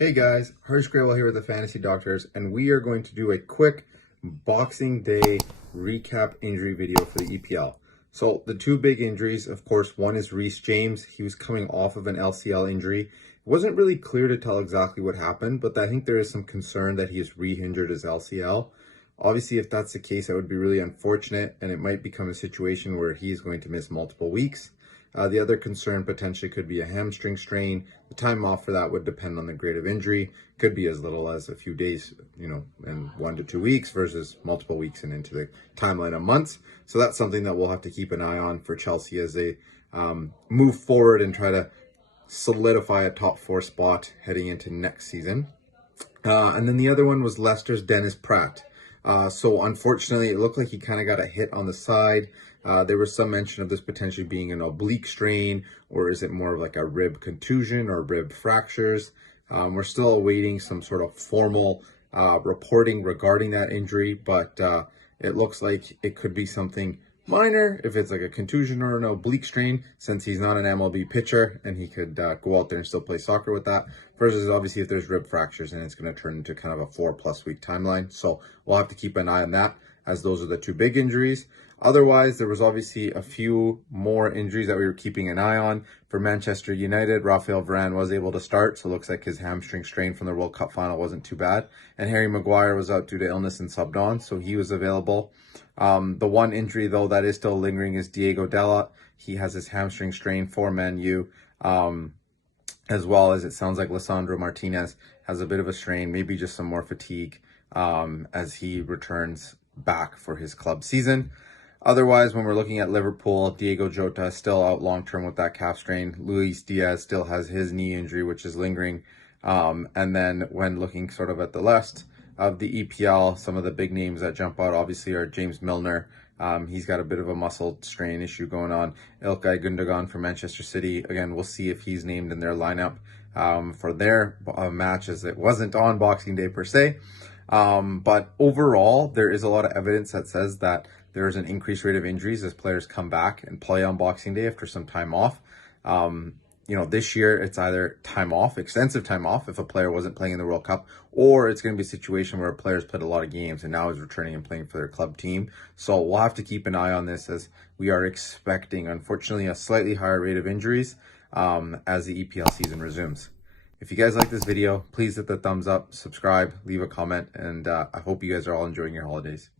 Hey guys, Harsh Graywell here with the Fantasy Doctors, and we are going to do a quick Boxing Day recap injury video for the EPL. So the two big injuries, of course, one is Reece James. He was coming off of an LCL injury. It wasn't really clear to tell exactly what happened, but I think there is some concern that he has re-injured his LCL. Obviously, if that's the case, that would be really unfortunate, and it might become a situation where he's going to miss multiple weeks. The other concern potentially could be a hamstring strain. The time off for that would depend on the grade of injury. Could be as little as a few days, in 1 to 2 weeks versus multiple weeks and into the timeline of months. So that's something that we'll have to keep an eye on for Chelsea as they move forward and try to solidify a top 4 spot heading into next season. And then the other one was Leicester's Dennis Praet. So unfortunately, it looked like he kind of got a hit on the side. There was some mention of this potentially being an oblique strain, or is it more of like a rib contusion or rib fractures? We're still awaiting some sort of formal reporting regarding that injury, but it looks like it could be something minor if it's like a contusion or an oblique strain, since he's not an MLB pitcher and he could go out there and still play soccer with that, versus obviously if there's rib fractures and it's going to turn into kind of a 4+ week timeline. So we'll have to keep an eye on that, as those are the two big injuries. Otherwise, there was obviously a few more injuries that we were keeping an eye on. For Manchester United, Raphael Varane was able to start, so it looks like his hamstring strain from the World Cup final wasn't too bad. And Harry Maguire was out due to illness and subbed on, so he was available. The one injury, though, that is still lingering is Diego Dalot. He has his hamstring strain for Man U, as well as it sounds like Lisandro Martinez has a bit of a strain, maybe just some more fatigue as he returns back for his club season. Otherwise, when we're looking at Liverpool, Diego Jota is still out long-term with that calf strain. Luis Diaz still has his knee injury, which is lingering. And then when looking sort of at the rest of the EPL, some of the big names that jump out obviously are James Milner. He's got a bit of a muscle strain issue going on. Ilkay Gundogan from Manchester City. Again, we'll see if he's named in their lineup for their match, as it wasn't on Boxing Day per se. But overall, there is a lot of evidence that says that there is an increased rate of injuries as players come back and play on Boxing Day after some time off. This year it's either time off, extensive time off if a player wasn't playing in the World Cup, or it's going to be a situation where a player's played a lot of games and now is returning and playing for their club team. So we'll have to keep an eye on this, as we are expecting, unfortunately, a slightly higher rate of injuries as the EPL season resumes. If you guys like this video, please hit the thumbs up, subscribe, leave a comment, and I hope you guys are all enjoying your holidays.